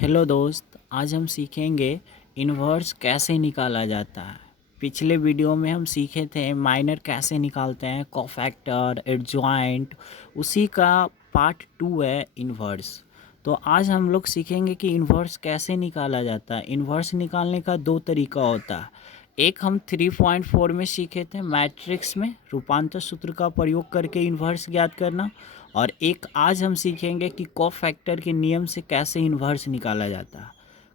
Hello दोस्त, आज हम सीखेंगे इन्वर्स कैसे निकाला जाता है। पिछले वीडियो में हम सीखे थे माइनर कैसे निकालते हैं, कोफैक्टर, एडजॉइंट, उसी का पार्ट 2 है इन्वर्स। तो आज हम लोग सीखेंगे कि इन्वर्स कैसे निकाला जाता है। इन्वर्स निकालने का दो तरीका होता है। एक हम 3.4 में सीखे थे मैट्रिक्स में रूपांतर सूत्र का प्रयोग करके इन्वर्स ज्ञात करना, और एक आज हम सीखेंगे कि कोफैक्टर के नियम से कैसे इन्वर्स निकाला जाता है।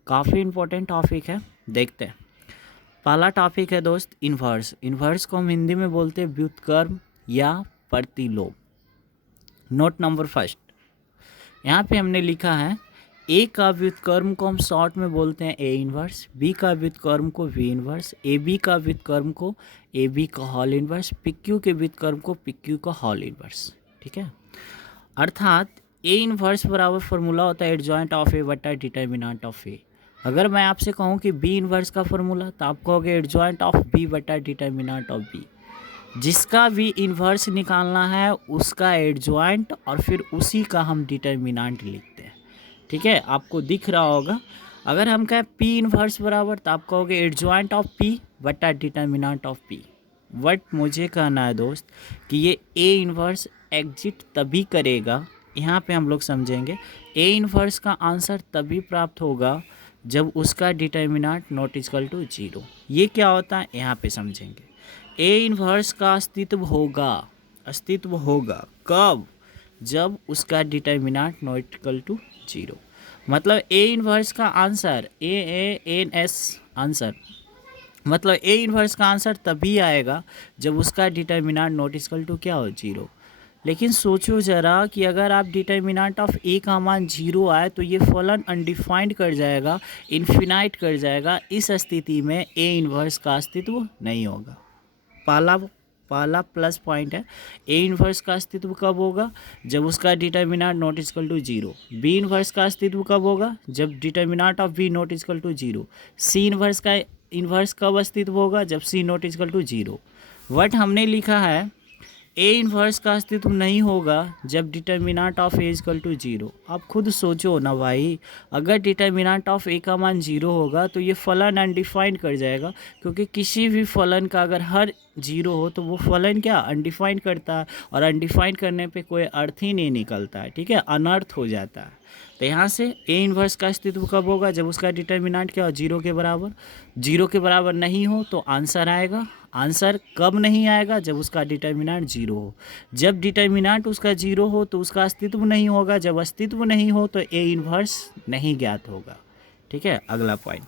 काफ़ी इम्पोर्टेंट टॉपिक है, देखते हैं। पहला टॉपिक है दोस्त इन्वर्स। इन्वर्स को हम हिंदी में बोलते हैं व्युत्क्रम या प्रतिलोम। नोट नंबर फर्स्ट, यहाँ पे हमने लिखा है ए का व्युत्क्रम को हम शॉर्ट में बोलते हैं ए इन्वर्स, बी का व्युत्क्रम को वी इन्वर्स, ए बी का व्युत्क्रम को ए बी का होल इन्वर्स, पी क्यू के व्युत्क्रम को पी क्यू का होल इन्वर्स। ठीक है, अर्थात ए इन्वर्स बराबर फॉर्मूला होता है एडजॉइंट ऑफ ए बटा डिटर्मिनेंट ऑफ ए। अगर मैं आपसे कहूँ कि बी इन्वर्स का फॉर्मूला, तो आप कहोगे एडजॉइंट ऑफ बी बटा डिटर्मिनेंट ऑफ बी। जिसका भी इन्वर्स निकालना है उसका एडजॉइंट और फिर उसी का हम डिटर्मिनेंट लिखते हैं। ठीक है, आपको दिख रहा होगा। अगर हम कहें पी इन्वर्स बराबर, तो आप कहोगे एडजॉइंट ऑफ पी बटा डिटर्मिनेंट ऑफ पी। बट मुझे कहना है दोस्त कि ये ए इन्वर्स एग्जिट तभी करेगा, यहाँ पे हम लोग समझेंगे ए इन्वर्स का आंसर तभी प्राप्त होगा जब उसका डिटर्मिनेंट नॉट इक्वल टू 0। ये क्या होता है यहाँ पे समझेंगे। ए इन्वर्स का अस्तित्व होगा कब? जब उसका डिटर्मिनेंट नॉट इक्वल टू 0। मतलब ए इन्वर्स का आंसर मतलब ए इन्वर्स का आंसर तभी आएगा जब उसका डिटर्मिनेंट नॉट इक्वल टू क्या हो? 0। लेकिन सोचो ज़रा कि अगर आप डिटर्मिनेंट ऑफ ए का मान 0 आए तो ये फलन अनडिफाइंड कर जाएगा, इन्फिनाइट कर जाएगा। इस स्थिति में ए इन्वर्स का अस्तित्व नहीं होगा। पहला प्लस पॉइंट है। ए इन्वर्स का अस्तित्व कब होगा? जब उसका determinant not equal to 0। B inverse का अस्तित्व कब होगा? जब determinant of B not equal to 0। C inverse का इन्वर्स कब अस्तित्व होगा? जब C not equal to 0। But हमने लिखा है ए इन्वर्स का अस्तित्व नहीं होगा जब determinant of A equal to 0। आप खुद सोचो ना भाई, अगर डिटर्मिनेंट ऑफ ए का मान 0 होगा तो ये फलन अनडिफाइंड कर जाएगा, क्योंकि किसी भी फलन का अगर हर 0 हो तो वो फलन क्या अनडिफाइंड करता है, और अनडिफाइंड करने पे कोई अर्थ ही नहीं निकलता है। ठीक है, अनर्थ हो जाता है। तो यहाँ से ए इन्वर्स का अस्तित्व कब होगा? जब उसका डिटर्मिनेंट क्या हो? 0 के बराबर। 0 के बराबर नहीं हो तो आंसर आएगा। आंसर कब नहीं आएगा? जब उसका डिटर्मिनेंट 0 हो। जब डिटर्मिनेंट उसका 0 हो तो उसका अस्तित्व नहीं होगा। जब अस्तित्व नहीं हो तो ए इन्वर्स नहीं ज्ञात होगा। ठीक है, अगला पॉइंट,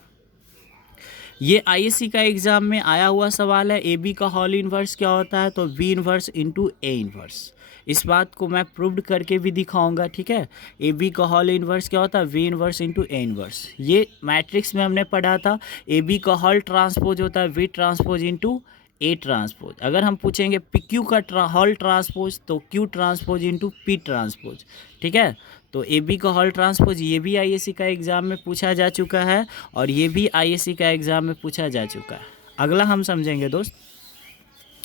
ये आईएससी का एग्जाम में आया हुआ सवाल है। ए बी का होल इन्वर्स क्या होता है? तो B inverse into A inverse. इस बात को मैं प्रूव्ड करके भी दिखाऊंगा। ठीक है, ए बी का होल इन्वर्स क्या होता है? B inverse into A inverse. ये मैट्रिक्स में हमने पढ़ा था। ए बी का होल ट्रांसपोज होता है B transpose into A transpose. अगर हम पूछेंगे पी क्यू का होल ट्रांसपोज, तो Q transpose into P transpose. ठीक है, तो ए बी का होल ट्रांसपोज ये भी आईएससी का एग्ज़ाम में पूछा जा चुका है, और ये भी आईएससी का एग्ज़ाम में पूछा जा चुका है। अगला हम समझेंगे दोस्त,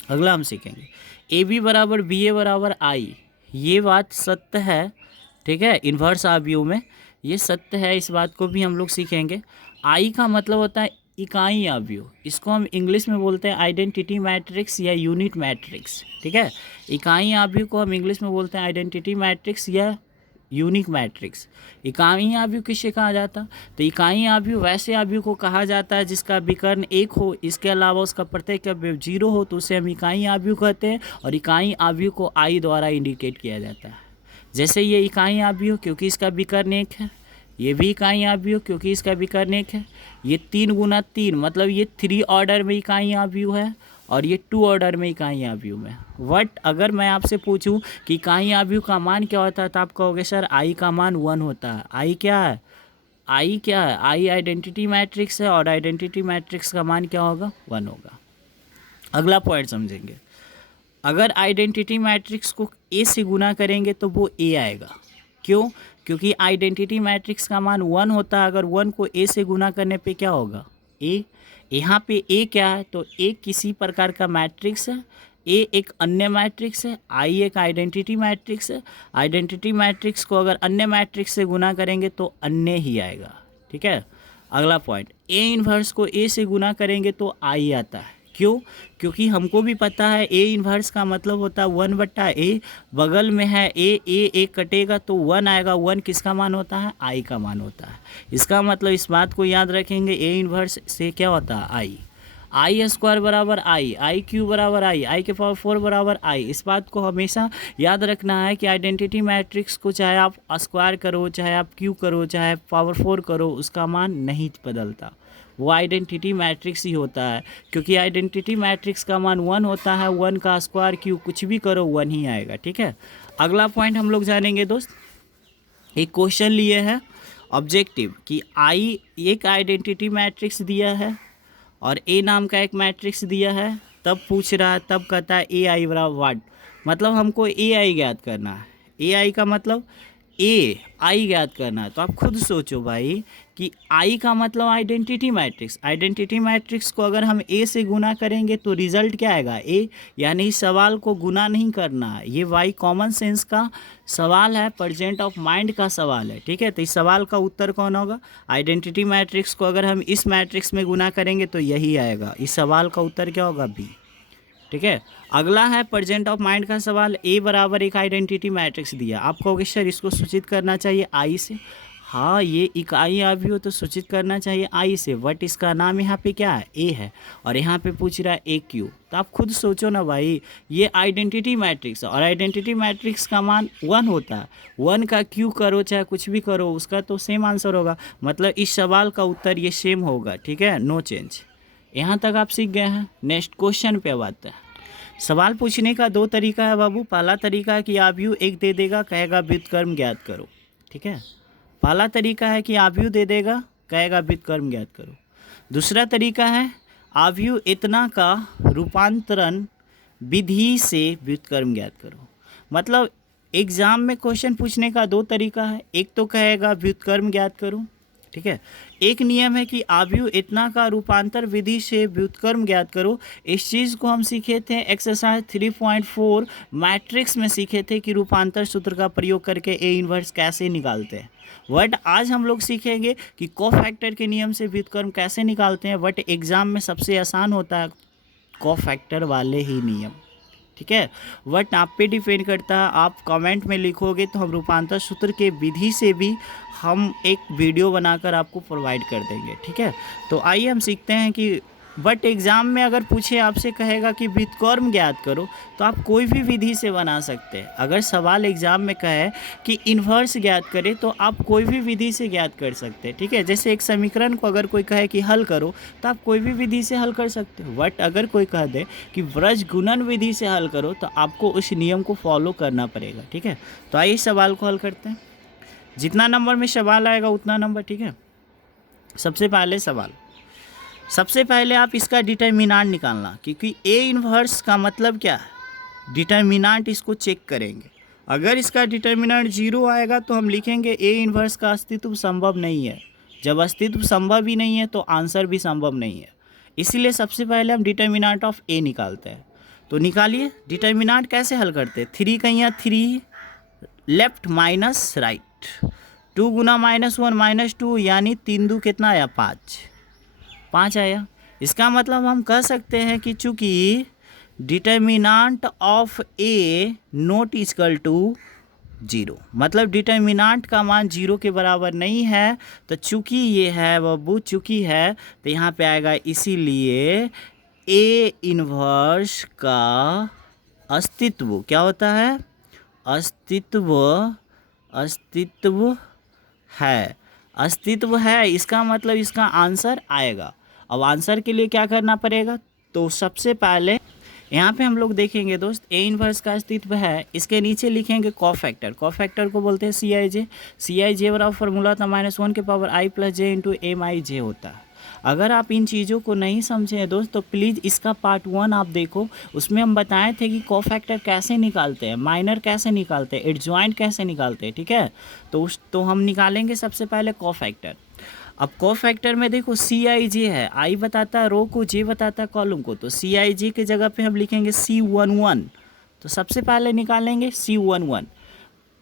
अगला हम सीखेंगे ए बी बराबर बी ए बराबर आई। ये बात सत्य है। ठीक है, इन्वर्स आव्यूह में ये सत्य है, इस बात को भी हम लोग सीखेंगे। आई का मतलब होता है इकाई आव्यूह। इसको हम इंग्लिश में बोलते हैं आइडेंटिटी मैट्रिक्स या यूनिट मैट्रिक्स। ठीक है, इकाई आव्यूह को हम इंग्लिश में बोलते हैं आइडेंटिटी मैट्रिक्स या यूनिक मैट्रिक्स। इकाई आव्यूह किसे कहा जाता? तो इकाई आव्यूह वैसे आव्यूह को कहा जाता है जिसका विकर्ण 1 हो, इसके अलावा उसका प्रत्येक अवयव 0 हो, तो उसे हम इकाई आव्यूह कहते हैं, और इकाई आव्यूह को आई द्वारा इंडिकेट किया जाता है। जैसे ये इकाई आव्यूह क्योंकि इसका विकर्ण 1 है, ये भी इकाई आव्यूह क्योंकि इसका विकर्ण 1 है। ये 3 गुना 3 मतलब ये 3 ऑर्डर में इकाई आव्यूह है, और ये 2 ऑर्डर में इकाई आव्यूह में। बट अगर मैं आपसे पूछूं कि इकाई आव्यूह का मान क्या होता है, तो आप कहोगे सर आई का मान 1 होता है। आई क्या है? आई आइडेंटिटी मैट्रिक्स है, और आइडेंटिटी मैट्रिक्स का मान क्या होगा? 1 होगा। अगला पॉइंट समझेंगे। अगर आइडेंटिटी मैट्रिक्स को ए से गुना करेंगे तो वो ए आएगा। क्यों? क्योंकि आइडेंटिटी मैट्रिक्स का मान 1 होता है। अगर 1 को ए से गुना करने पे क्या होगा? ए। यहाँ पे ए क्या है? तो ए किसी प्रकार का मैट्रिक्स है, ए एक अन्य मैट्रिक्स है, आई एक आइडेंटिटी मैट्रिक्स है। आइडेंटिटी मैट्रिक्स को अगर अन्य मैट्रिक्स से गुना करेंगे तो अन्य ही आएगा। ठीक है। अगला पॉइंट, ए इन्वर्स को ए से गुना करेंगे तो आई आता है। क्यों? क्योंकि हमको भी पता है ए इन्वर्स का मतलब होता है 1/a, बगल में है ए कटेगा तो 1 आएगा। 1 किसका मान होता है? आई का मान होता है। इसका मतलब इस बात को याद रखेंगे, ए इन्वर्स से क्या होता है? आई स्क्वायर बराबर आई क्यू बराबर आई के पावर 4 बराबर आई। इस बात को हमेशा याद रखना है कि आइडेंटिटी मैट्रिक्स को चाहे आप स्क्वायर करो, चाहे आप क्यू करो, चाहे पावर 4 करो, उसका मान नहीं बदलता। वो आइडेंटिटी मैट्रिक्स ही होता है, क्योंकि आइडेंटिटी मैट्रिक्स का मान 1 होता है। 1 का स्क्वायर क्यू कुछ भी करो 1 ही आएगा। ठीक है। अगला पॉइंट हम लोग जानेंगे दोस्त, एक क्वेश्चन लिए है ऑब्जेक्टिव कि आई एक आइडेंटिटी मैट्रिक्स दिया है और ए नाम का एक मैट्रिक्स दिया है, तब पूछ रहा है, तब कहता है ए आई बराबर व्हाट, मतलब हमको ए आई ज्ञात करना है। ए आई का मतलब ए आई ज्ञात करना है। तो आप खुद सोचो भाई कि आई का मतलब आइडेंटिटी मैट्रिक्स, आइडेंटिटी मैट्रिक्स को अगर हम ए से गुना करेंगे तो रिजल्ट क्या आएगा? ए। यानी इस सवाल को गुना नहीं करना है, ये भाई कॉमन सेंस का सवाल है, प्रेजेंट ऑफ माइंड का सवाल है। ठीक है। तो इस सवाल का उत्तर कौन होगा? आइडेंटिटी मैट्रिक्स को अगर हम इस मैट्रिक्स में गुना करेंगे तो यही आएगा। इस सवाल का उत्तर क्या होगा? बी। ठीक है। अगला है प्रेजेंट ऑफ माइंड का सवाल, ए बराबर एक आइडेंटिटी मैट्रिक्स दिया, आप कहोगे सर इसको सूचित करना चाहिए आई से। हाँ, ये इकाई अभी हो तो सूचित करना चाहिए आई से, बट इसका नाम यहाँ पे क्या है? ए है, और यहाँ पे पूछ रहा है ए क्यू। तो आप खुद सोचो ना भाई, ये आइडेंटिटी मैट्रिक्स है और आइडेंटिटी मैट्रिक्स का मान 1 होता है। 1 का क्यू करो चाहे कुछ भी करो, उसका तो सेम आंसर होगा। मतलब इस सवाल का उत्तर ये सेम होगा। ठीक है, नो चेंज। यहाँ तक आप सीख गए हैं। नेक्स्ट क्वेश्चन पे अब आते हैं। सवाल पूछने का 2 तरीका है बाबू। पहला तरीका है कि आव्यूह एक दे देगा, कहेगा व्युत्क्रम ज्ञात करो। ठीक है, पहला तरीका है कि आव्यूह दे देगा, कहेगा व्युत्क्रम ज्ञात करो। दूसरा तरीका है आव्यूह इतना का रूपांतरण विधि से व्युत्क्रम ज्ञात करो। मतलब एग्जाम में क्वेश्चन पूछने का 2 तरीका है, एक तो कहेगा व्युत्क्रम ज्ञात करो। ठीक है, एक नियम है कि आव्यूह इतना का रूपांतर विधि से व्युत्क्रम ज्ञात करो। इस चीज़ को हम सीखे थे एक्सरसाइज 3.4 मैट्रिक्स में सीखे थे कि रूपांतर सूत्र का प्रयोग करके ए इन्वर्स कैसे निकालते हैं। बट आज हम लोग सीखेंगे कि कोफैक्टर के नियम से व्युत्क्रम कैसे निकालते हैं। बट एग्जाम में सबसे आसान होता है कोफैक्टर वाले ही नियम। ठीक है, बट आप पे डिपेंड करता है, आप कमेंट में लिखोगे तो हम रूपांतर सूत्र के विधि से भी हम एक वीडियो बनाकर आपको प्रोवाइड कर देंगे। ठीक है, तो आइए हम सीखते हैं कि बट एग्ज़ाम में अगर पूछे आपसे कहेगा कि व्युत्क्रम ज्ञात करो, तो आप कोई भी विधि से बना सकते हैं। अगर सवाल एग्ज़ाम में कहे कि इन्वर्स ज्ञात करे तो आप कोई भी विधि से ज्ञात कर सकते हैं। ठीक है, जैसे एक समीकरण को अगर कोई कहे कि हल करो तो आप कोई भी विधि से हल कर सकते हो। बट अगर कोई कह दे कि व्रज गुणन विधि से हल करो तो आपको उस नियम को फॉलो करना पड़ेगा। ठीक है, तो आइए सवाल को हल करते हैं। जितना नंबर में सवाल आएगा उतना नंबर। ठीक है, सबसे पहले सवाल, सबसे पहले आप इसका डिटर्मिनेंट निकालना, क्योंकि ए इन्वर्स का मतलब क्या है? डिटर्मिनेंट इसको चेक करेंगे। अगर इसका डिटर्मिनेंट 0 आएगा तो हम लिखेंगे ए इन्वर्स का अस्तित्व संभव नहीं है। जब अस्तित्व संभव ही नहीं है तो आंसर भी संभव नहीं है। इसीलिए सबसे पहले हम डिटर्मिनेंट ऑफ ए निकालते हैं। तो निकालिए, डिटर्मिनेंट कैसे हल करते हैं? 3 कहीं 3 लेफ्ट माइनस राइट, 2 गुना -1 -2 यानी 3 2 कितना आया? 5 आया। इसका मतलब हम कह सकते हैं कि चूंकि determinant of A not equal to 0, मतलब डिटर्मिनेंट का मान 0 के बराबर नहीं है। तो चूंकि ये है बब्बू, चूंकि है तो यहाँ पे आएगा, इसीलिए ए इन्वर्स का अस्तित्व क्या होता है? अस्तित्व है, अस्तित्व है। इसका मतलब इसका आंसर आएगा। अब आंसर के लिए क्या करना पड़ेगा? तो सबसे पहले यहाँ पे हम लोग देखेंगे दोस्त, ए इन्वर्स का अस्तित्व है, इसके नीचे लिखेंगे कोफैक्टर। कोफैक्टर को बोलते हैं CIJ। CIJ बराबर फॉर्मूला था -1 के पावर i + j × MIJ होता है। अगर आप इन चीज़ों को नहीं समझे दोस्त तो प्लीज़ इसका पार्ट 1 आप देखो, उसमें हम बताए थे कि कोफैक्टर कैसे निकालते हैं, माइनर कैसे निकालते हैं, एडजॉइंट कैसे निकालते हैं। ठीक है, तो हम निकालेंगे सबसे पहले कोफैक्टर। अब कोफैक्टर में देखो CIJ है, आई बताता है रो को, जे बताता है कॉलम को, तो CIJ के जगह पे हम लिखेंगे C11। तो सबसे पहले निकालेंगे C11।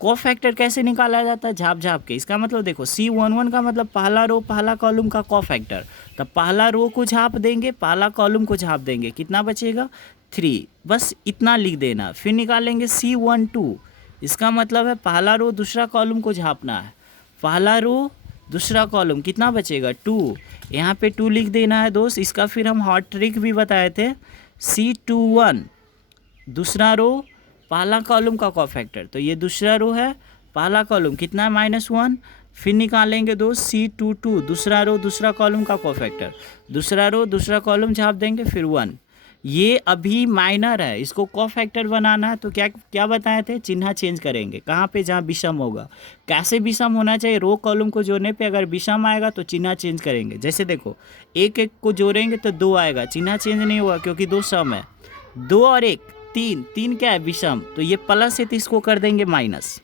कोफैक्टर कैसे निकाला जाता है? झाप झाप के। इसका मतलब देखो C11 का मतलब पहला रो पहला कॉलम का कोफैक्टर, तब पहला रो को झाप देंगे, पहला कॉलम को झाप देंगे, कितना बचेगा 3, बस इतना लिख देना। फिर निकालेंगे C12, इसका मतलब है पहला रो दूसरा कॉलम को झापना है, पहला रो दूसरा कॉलम, कितना बचेगा 2, यहाँ पे 2 लिख देना है दोस्त। इसका फिर हम हॉट ट्रिक भी बताए थे, C21 दूसरा रो पहला कॉलम का कोफैक्टर, तो ये दूसरा रो है, पहला कॉलम कितना है -1। फिर निकालेंगे दोस्त C22 दूसरा रो दूसरा कॉलम का कोफैक्टर, दूसरा रो दूसरा कॉलम छाप देंगे, फिर 1। ये अभी माइनर है, इसको कोफैक्टर बनाना है, तो क्या क्या बताए थे, चिन्ह चेंज करेंगे, कहाँ पे, जहाँ विषम होगा। कैसे विषम होना चाहिए, रो कॉलम को जोड़ने पे अगर विषम आएगा तो चिन्ह चेंज करेंगे। जैसे देखो एक एक को जोड़ेंगे तो 2 आएगा, चिन्ह चेंज नहीं हुआ क्योंकि 2 सम है, 2 और 1 3, 3 क्या है विषम, तो ये प्लस है तो इसको कर देंगे माइनस।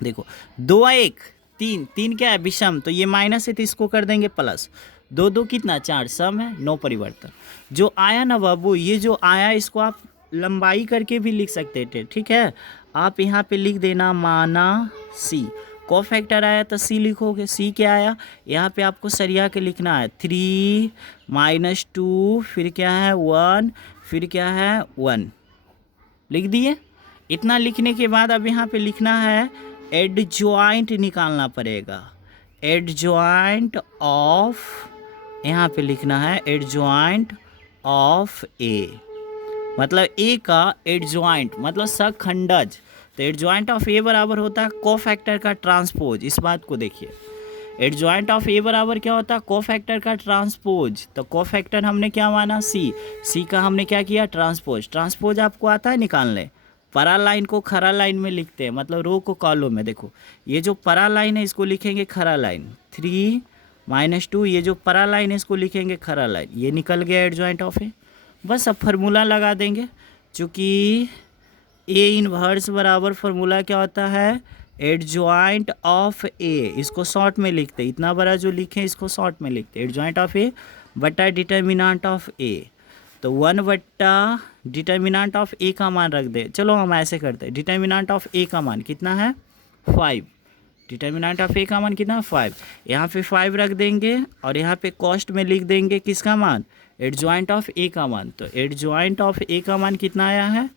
देखो 2 और 1 3, 3 क्या है विषम, तो ये माइनस है तो इसको कर देंगे प्लस। 2 2 कितना 4, सम है, नो परिवर्तन। जो आया ना बाबू, ये जो आया इसको आप लंबाई करके भी लिख सकते थे, ठीक है। आप यहाँ पे लिख देना माना C, कोफैक्टर आया तो C लिखोगे। C क्या आया, यहाँ पे आपको सरिया के लिखना है 3 -2, फिर क्या है 1, फिर क्या है 1, लिख दिए। इतना लिखने के बाद अब यहाँ पे लिखना है एडजॉइंट निकालना पड़ेगा, एडजॉइंट ऑफ, यहाँ पे लिखना है एडजॉइंट ऑफ ए, मतलब ए का एडजॉइंट मतलब सखंडज, तो एडजॉइंट ऑफ ए बराबर होता है कोफैक्टर का ट्रांसपोज। इस बात को देखिए, एडजॉइंट ऑफ ए बराबर क्या होता है, कोफैक्टर का ट्रांसपोज। तो कोफैक्टर हमने क्या माना C का हमने क्या किया ट्रांसपोज। ट्रांसपोज आपको आता है निकालने, परा लाइन को खरा लाइन में लिखते हैं, मतलब रो को कॉलम में। देखो ये जो परा लाइन है इसको लिखेंगे खरा लाइन, 3 -2, ये जो परा लाइन है इसको लिखेंगे खरा लाइन, ये निकल गया एडजॉइंट ऑफ ए। बस अब फार्मूला लगा देंगे, चूँकि ए इनवर्स बराबर फार्मूला क्या होता है, एडजॉइंट ऑफ ए, इसको शॉर्ट में लिखते, इतना बड़ा जो लिखे इसको शॉर्ट में लिखते, एडजॉइंट ऑफ ए बटा डिटर्मिनेंट ऑफ ए। तो 1 बट्टा डिटर्मिनेंट ऑफ ए का मान रख दे, चलो हम ऐसे करते हैं, डिटर्मिनेंट ऑफ ए का मान कितना है 5, डिटर्मिनेंट ऑफ ए का मान कितना 5, यहाँ पे 5 रख देंगे और यहाँ पे कॉस्ट में लिख देंगे किसका मान, एडजॉइंट ऑफ ए का मान। तो एडजॉइंट ऑफ ए का मान कितना आया है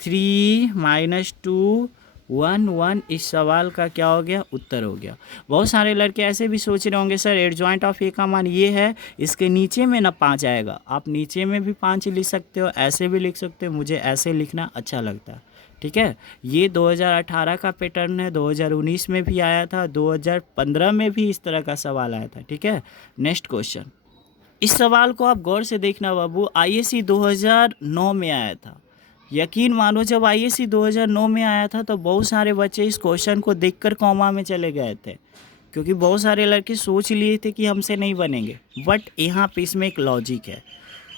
3 -2 1 1, इस सवाल का क्या हो गया, उत्तर हो गया। बहुत सारे लड़के ऐसे भी सोच रहे होंगे सर एडजॉइंट ऑफ ए का मान ये है, इसके नीचे में ना 5 आएगा। आप नीचे में भी 5 लिख सकते हो, ऐसे भी लिख सकते हो, मुझे ऐसे लिखना अच्छा लगता है, ठीक है। ये 2018 का पैटर्न है, 2019 में भी आया था, 2015 में भी इस तरह का सवाल आया था, ठीक है। नेक्स्ट क्वेश्चन, इस सवाल को आप गौर से देखना बाबू, IAC 2009 में आया था। यकीन मानो जब IAC 2009 में आया था तो बहुत सारे बच्चे इस क्वेश्चन को देखकर कॉमा में चले गए थे, क्योंकि बहुत सारे लड़के सोच लिए थे कि हमसे नहीं बनेंगे। बट यहाँ पे इसमें एक लॉजिक है,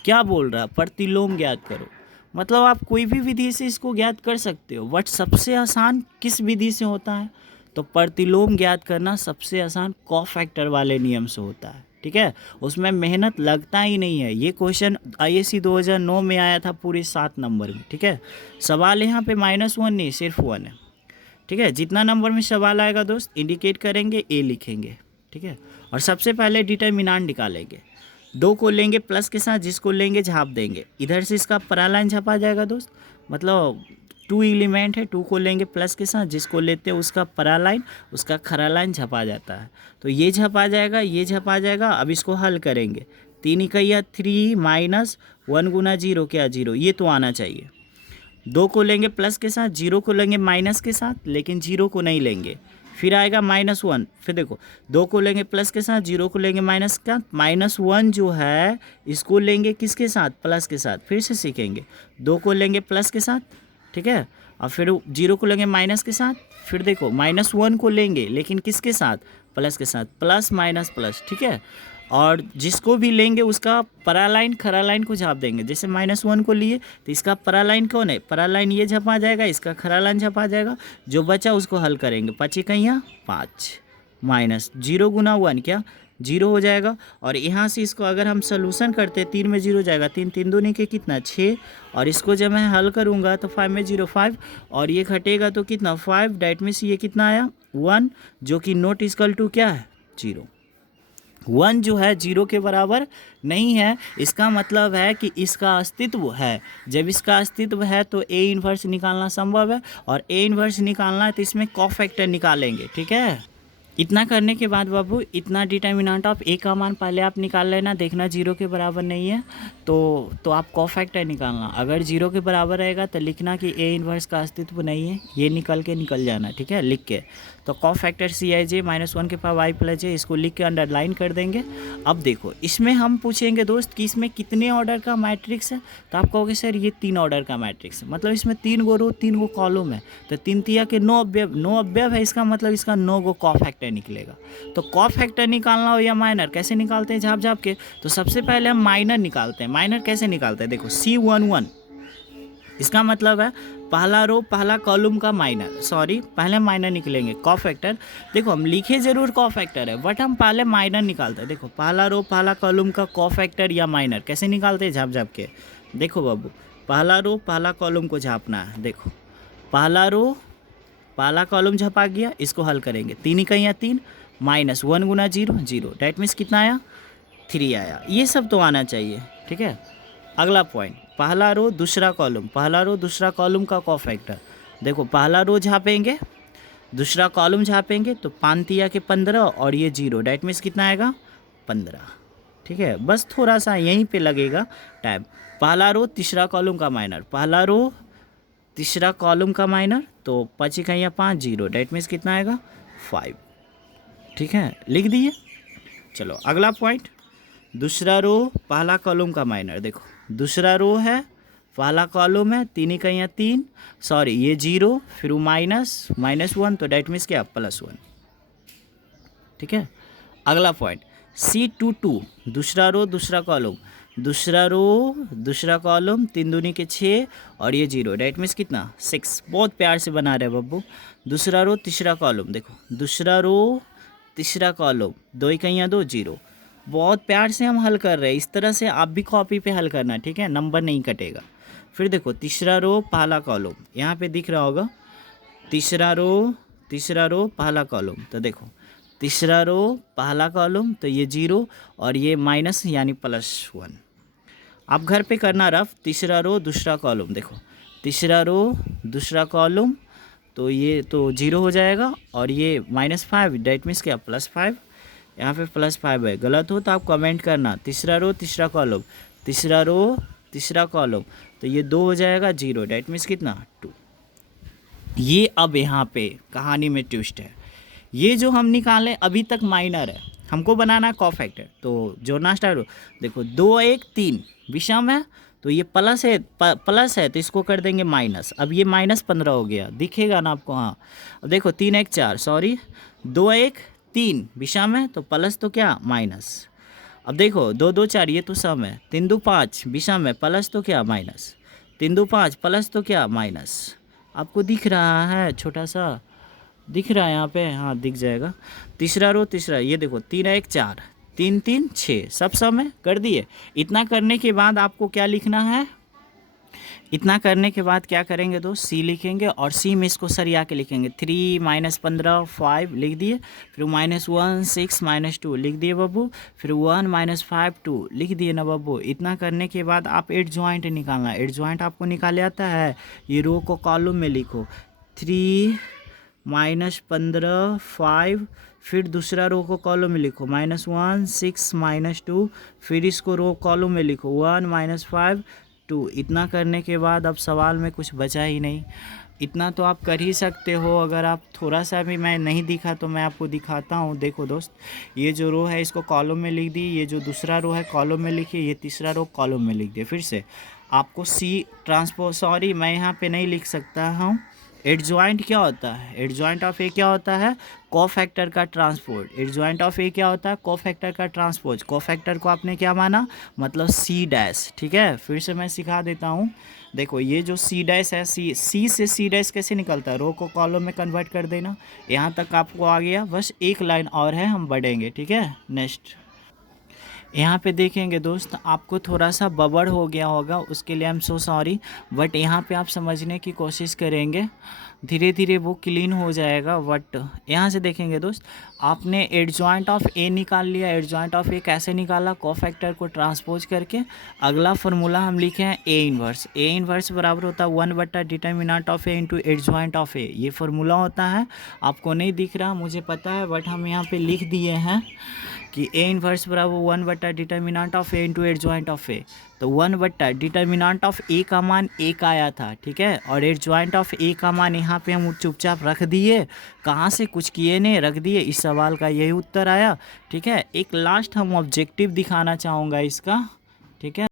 क्या बोल रहा है, प्रतिलोम ज्ञात करो, मतलब आप कोई भी विधि से इसको ज्ञात कर सकते हो, बट सबसे आसान किस विधि से होता है, तो प्रतिलोम ज्ञात करना सबसे आसान कोफैक्टर वाले नियम से होता है, ठीक है। उसमें मेहनत लगता ही नहीं है। ये क्वेश्चन IAC 2009 में आया था पूरे 7 नंबर में, ठीक है। सवाल यहाँ पे -1 नहीं, सिर्फ 1 है, ठीक है। जितना नंबर में सवाल आएगा दोस्त इंडिकेट करेंगे, ए लिखेंगे, ठीक है। और सबसे पहले डिटर्मिनेंट निकालेंगे, 2 को लेंगे प्लस के साथ, जिसको लेंगे झाप देंगे, इधर से इसका परालाइन झपा जाएगा दोस्त, मतलब 2 एलिमेंट है, 2 को लेंगे प्लस के साथ, जिसको लेते हैं उसका परालाइन उसका खरा लाइन झपा जाता है, तो ये झपा जाएगा, ये झपा जाएगा। अब इसको हल करेंगे, 3 इकैया 3 -1 गुना 0 क्या 0, ये तो आना चाहिए। 2 को लेंगे प्लस के साथ, 0 को लेंगे माइनस के साथ, लेकिन 0 को नहीं लेंगे, फिर आएगा -1। फिर देखो 2 को लेंगे प्लस के साथ, 0 को लेंगे माइनस का, -1 जो है इसको लेंगे किसके साथ, प्लस के साथ। फिर से सीखेंगे, 2 को लेंगे प्लस के साथ, ठीक है, और फिर 0 को लेंगे माइनस के साथ, फिर देखो -1 को लेंगे लेकिन किसके साथ, प्लस के साथ, प्लस माइनस प्लस, ठीक है। और जिसको भी लेंगे उसका परालाइन खरा लाइन को झाप देंगे। जैसे -1 को लिए तो इसका परालाइन कौन है, परालाइन ये झपा जाएगा, इसका खरा लाइन झपा जाएगा, जो बचा उसको हल करेंगे, 5 इकैया 5 -0 गुना 1 क्या जीरो हो जाएगा। और यहाँ से इसको अगर हम सोल्यूशन करते हैं, 3 में जीरो जाएगा, 3 3 दूनी के कितना 6, और इसको जब मैं हल करूँगा तो 5 में जीरो 5, और ये घटेगा तो कितना 5, डैट मीन्स ये कितना आया 1, जो कि नॉट इक्वल टू क्या है 0। 1 जो है 0 के बराबर नहीं है, इसका मतलब है कि इसका अस्तित्व है। जब इसका अस्तित्व है तो ए इन्वर्स निकालना संभव है, और ए इन्वर्स निकालना है तो इसमें कोफैक्टर निकालेंगे, ठीक है। इतना करने के बाद बाबू इतना डिटर्मिनेंट ऑफ ए का मान पहले आप निकाल लेना, देखना 0 के बराबर नहीं है तो आप कोफैक्टर निकालना। अगर 0 के बराबर रहेगा तो लिखना कि ए इन्वर्स का अस्तित्व नहीं है, ये निकल जाना, ठीक है, लिख के। तो कॉफैक्टर CIJ -1 के पावर i प्लस j, इसको लिख के अंडरलाइन कर देंगे। अब देखो इसमें हम पूछेंगे दोस्त कि इसमें कितने ऑर्डर का मैट्रिक्स है, तो आप कहोगे सर ये 3 ऑर्डर का मैट्रिक्स है, मतलब इसमें 3 गो रो 3 गो कॉलम है, तो 3 तिया के 9 अवयव है, इसका मतलब इसका 9 गो कॉफैक्टर निकलेगा। तो कॉफैक्टर निकालना हो या माइनर, कैसे निकालते हैं झाप के, तो सबसे पहले हम माइनर निकालते हैं। माइनर कैसे निकालते हैं, देखो C11, इसका मतलब है पहला रो पहला कॉलम का माइनर, पहले माइनर निकलेंगे कॉफैक्टर। देखो हम लिखे जरूर कॉफैक्टर है, बट हम पहले माइनर निकालते हैं। देखो पहला रो पहला कॉलम का कॉफैक्टर या माइनर कैसे निकालते हैं, झाप के। देखो बाबू पहला रो पहला कॉलम को झापना है, देखो पहला रो पहला कॉलम झपा गया, इसको हल करेंगे, 3 इकाइयाँ 3 -1 गुना 0 0, डैट मीन्स कितना आया 3 आया। ये सब तो आना चाहिए, ठीक है। अगला पॉइंट, पहला रो दूसरा कॉलम का कॉफैक्टर। देखो पहला रो झापेंगे, दूसरा कॉलम झापेंगे, तो 5 तिया के 15 और ये 0, डैट मीन्स कितना आएगा 15, ठीक है। बस थोड़ा सा यहीं पे लगेगा टाइम। पहला रो तीसरा कॉलम का माइनर, पहला रो तीसरा कॉलम का माइनर, तो 5 इकाइयाँ 5 0, डैट मीन्स कितना आएगा 5, ठीक है, लिख दिए। चलो अगला पॉइंट, दूसरा रो पहला कॉलम का माइनर। देखो दूसरा रो है पहला कॉलम है, 3 इकाइयाँ 3, ये 0 फिर -1, तो डैट मीन्स क्या +1, ठीक है। अगला पॉइंट C22, दूसरा रो दूसरा कॉलम 3 दूनी के 6 और ये 0, डैट मीन्स कितना 6। बहुत प्यार से बना रहे बब्बू। दूसरा रो तीसरा कॉलम, देखो दूसरा रो तीसरा कॉलम 2 इकाइयाँ 2 0, बहुत प्यार से हम हल कर रहे हैं। इस तरह से आप भी कॉपी पे हल करना, ठीक है, नंबर नहीं कटेगा। फिर देखो तीसरा रो पहला कॉलम, यहाँ पे दिख रहा होगा तीसरा रो पहला कॉलम, तो देखो तीसरा रो पहला कॉलम, तो ये 0 और ये माइनस यानी +1। आप घर पे करना रफ। तीसरा रो दूसरा कॉलम, देखो तीसरा रो दूसरा कॉलम, तो ये तो 0 हो जाएगा, और ये -5, डैट मीन्स क्या +5। यहाँ पे +5 है, गलत हो तो आप कमेंट करना। तीसरा रो तीसरा कॉलम, तो ये 2 हो जाएगा 0, डैट मीन्स कितना 2। ये अब यहाँ पे कहानी में ट्विस्ट है, ये जो हम निकाले अभी तक माइनर है, हमको बनाना कॉफैक्टर, तो जोड़ना स्टार्ट हो। देखो 2 1 3 विषम है, तो ये प्लस है तो इसको कर देंगे माइनस। अब ये -15 हो गया, दिखेगा ना आपको, हाँ। अब देखो 3 1 4 2 1 3 विषम है, तो प्लस तो क्या माइनस। अब देखो 2 2 4 ये तो सम है, 3 2 5 विषम है, प्लस तो क्या माइनस, 3 2 5 प्लस तो क्या माइनस। आपको दिख रहा है, छोटा सा दिख रहा है यहाँ पे, हाँ दिख जाएगा। तीसरा रो तीसरा, ये देखो 3 1 4 3 3 6 सब सम है, कर दिए। इतना करने के बाद आपको क्या लिखना है, इतना करने के बाद क्या करेंगे दोस्त, C लिखेंगे, और C में इसको सरिया के लिखेंगे। 3 -15 5 लिख दिए, फिर -1 6 -2 लिख दिए बाबू, फिर 1 -5 2 लिख दिए ना बाबू। इतना करने के बाद आप एड ज्वाइंट निकालना। एड ज्वाइंट आपको निकाले आता है, ये रो को कॉलम में लिखो, 3 -15 5, फिर दूसरा रो को कॉलम में लिखो -1 6 -2, फिर इसको रो कॉलम में लिखो 1 -5 2। इतना करने के बाद अब सवाल में कुछ बचा ही नहीं। इतना तो आप कर ही सकते हो। अगर आप थोड़ा सा भी मैं नहीं दिखा तो मैं आपको दिखाता हूँ। देखो दोस्त, ये जो रो है इसको कॉलम में लिख दी, ये जो दूसरा रो है कॉलम में लिखिए, ये तीसरा रो कॉलम में लिख दिए। फिर से आपको C ट्रांसपोज, मैं यहाँ पे नहीं लिख सकता हूँ, एडजॉइंट क्या होता है, एडजॉइंट ऑफ ए क्या होता है, कोफैक्टर का ट्रांसपोज। एडजॉइंट ऑफ ए क्या होता है, कोफैक्टर का ट्रांसपोज। कोफैक्टर को आपने क्या माना, मतलब सी डैश, ठीक है। फिर से मैं सिखा देता हूँ, देखो ये जो सी डैश है, सी से सी डैश कैसे निकलता है, रो को कॉलम में कन्वर्ट कर देना। यहाँ तक आपको आ गया, बस एक लाइन और है, हम बढ़ेंगे, ठीक है। नेक्स्ट यहाँ पे देखेंगे दोस्त, आपको थोड़ा सा बबड़ हो गया होगा, उसके लिए I am so sorry, but यहाँ पे आप समझने की कोशिश करेंगे, धीरे धीरे वो क्लीन हो जाएगा। बट यहाँ से देखेंगे दोस्त, आपने एडजॉइंट ऑफ ए निकाल लिया। एडजॉइंट ऑफ ए कैसे निकाला, कोफैक्टर को ट्रांसपोज करके। अगला फार्मूला हम लिखे हैं ए इन्वर्स। ए इन्वर्स बराबर होता है 1/, determinant of A into adjoint of A. ये फार्मूला होता है, आपको नहीं दिख रहा मुझे पता है, बट हम यहाँ पे लिख दिए हैं कि ए इन्वर्स बराबर 1/, determinant of A into adjoint of A. तो 1/, डिटर्मिनेंट ऑफ ए का मान एक आया था, ठीक है, और एडजॉइंट ऑफ ए का मान यहाँ पे हम चुपचाप रख दिए, कहाँ से कुछ किए नहीं, रख दिए। इस सवाल का यही उत्तर आया, ठीक है। एक लास्ट हम ऑब्जेक्टिव दिखाना चाहूँगा इसका, ठीक है।